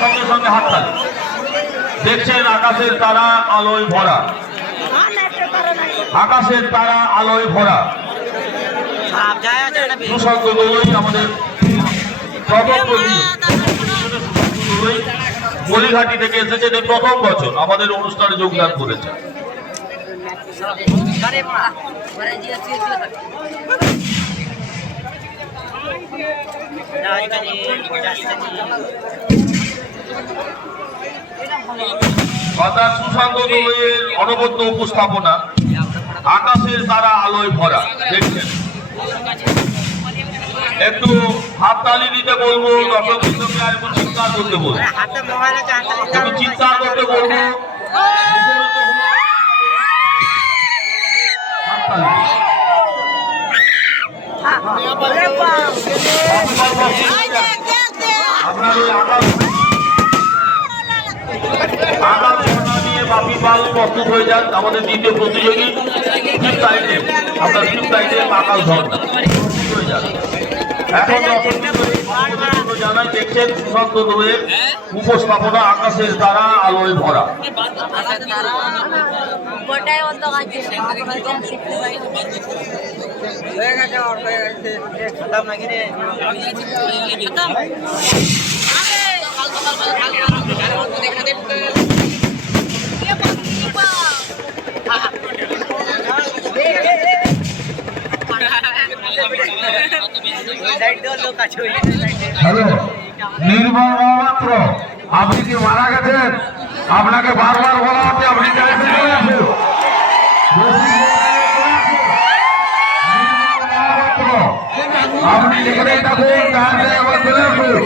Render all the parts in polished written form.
সঙ্গে সঙ্গে হাততালি। দেখছেন আকাশের তারা আলোয় ভরা, আকাশের তারা আলোয় ভরা। সুশান্ত দলুই আমাদের প্রথম বলিঘাটি থেকে এসেছেন, এই প্রথম বছর আমাদের অনুষ্ঠানে যোগদান করেছেন। সুশান্ত দলুইয়ের অনবদ্য উপস্থাপনা, আকাশের তারা আলোয় ভরা। দেখছেন, একটু হাততালি দিতে বলবো, দর্শকবৃন্দকে আর একটু চিৎকার করতে বলবো, একটু চিৎকার করতে বলবো। আপনার ওই আকাশ নিয়ে বাপি পাল প্রস্তুত হয়ে যান। আমাদের দ্বিতীয় প্রতিযোগী আপনার আকাশ ঝর্ণা হয়ে যান। এখন জানাই দেখছেন সুশান্ত দলুইয়ের উপস্থাপনা, আকাশের তারা আলোয় ভরা। নির্মল মাত্র আপনি কি মারা গেছেন? আপনাকে বারবার বলা হচ্ছে আপনি আপনি যেখানেই থাকুন চলে আসুন।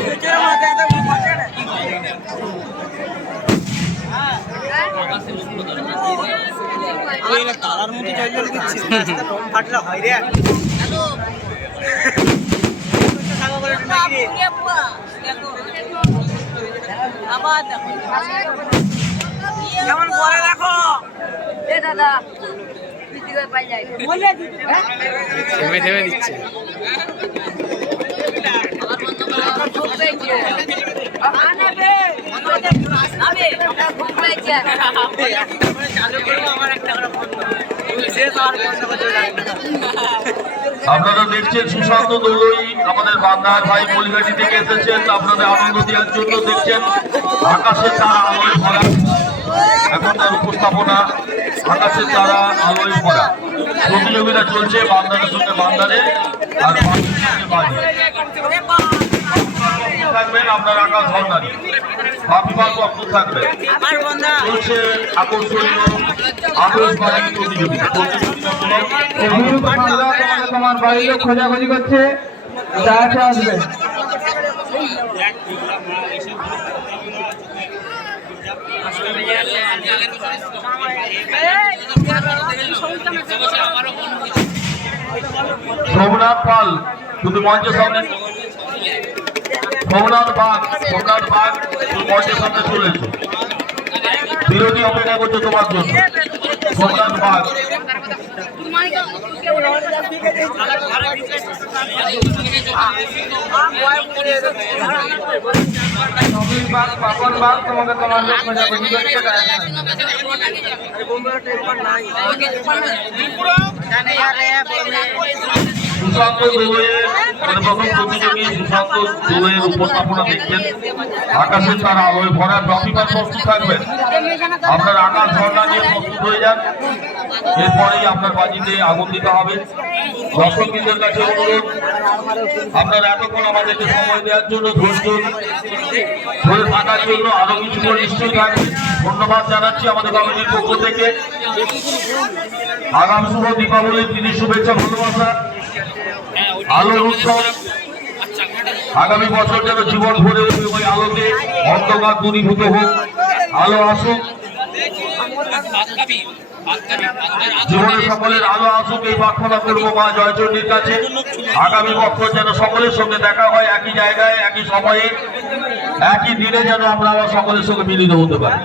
তারার মধ্যে ফাটলে হয় রে। কেমন পরে দেখো দাদা থেমে থেমে দিচ্ছে। আপনারা দেখছেন সুশান্ত দলুই আমাদের বাংলার ভাই বলিঘাটি থেকে এসেছেন আপনাদের আনন্দ দেওয়ার জন্য। দেখছেন আকাশের তারা আলোয় ভরা, এখন তার উপস্থাপনা আকাশের তারা আলোয় ভরা। প্রতিযোগিতা চলছে বান্দারের সঙ্গে বান্দারে, আর থাকবেন আপনার আকাশ ঝর্ণা নিয়ে বাপিপাল প্রস্তুত থাকবেন। চলছে আকর্ষণীয় আতশবাজি প্রতিযোগিতা। তোমার বাড়ির লোক খোঁজাখুঁজি করছে, আসবে। সোমনাথ পাল শুধু মঞ্চের সামনে, সোমনাথ বাগ মঞ্চের সামনে চলেছে, বিরোধী অপেক্ষা করছে তোমার জন্য। সোমনাথ বাগ পাপন বাগ তোমাকে তোমার লোক খোঁজাখুঁজি করছে। সুশান্ত দলুইয়ের প্রথম প্রতিযোগী সুশান্ত দলুইয়ের উপস্থাপনা দেখছেন, আকাশের তারা আলোয় ভরা। বাপিপাল প্রস্তুত থাকবেন, আপনার আকাশ ঝর্ণা নিয়ে প্রস্তুত হয়ে যান। এরপরেই আপনার বাজিতে আগুন দিতে হবে। দর্শকদের কাছে অনুরোধ, আপনার এতক্ষণ আমাদেরকে সময় দেওয়ার জন্য, ধৈর্য ধরে থাকার জন্য, আরো কিছু নিশ্চয়ই থাকবে। ধন্যবাদ জানাচ্ছি আমাদের কমিটির পক্ষ থেকে। আগাম শুভ দীপাবলির দিনের শুভেচ্ছা, ভালোবাসা, আলোর উৎসব। আগামী বছর যেন জীবন ভরে ওই আলোতে অন্ধকার দূরীভূত হোক, আলো আসুক, জীবনে সকলের আলো আসুক, এই প্রার্থনা করবো মা জয়চণ্ডীর কাছে। আগামী বছর যেন সকলের সঙ্গে দেখা হয়, একই জায়গায় একই সময়ে একই দিনে, যেন আমরা আবার সকলের সঙ্গে মিলিত হতে পারি।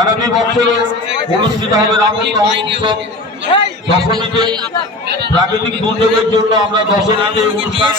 আগামী বছরে অনুষ্ঠিত হবে রামনবমী উৎসব। দশমীতে প্রাকৃতিক দুর্যোগের জন্য আমরা দশমীতে অনুষ্ঠান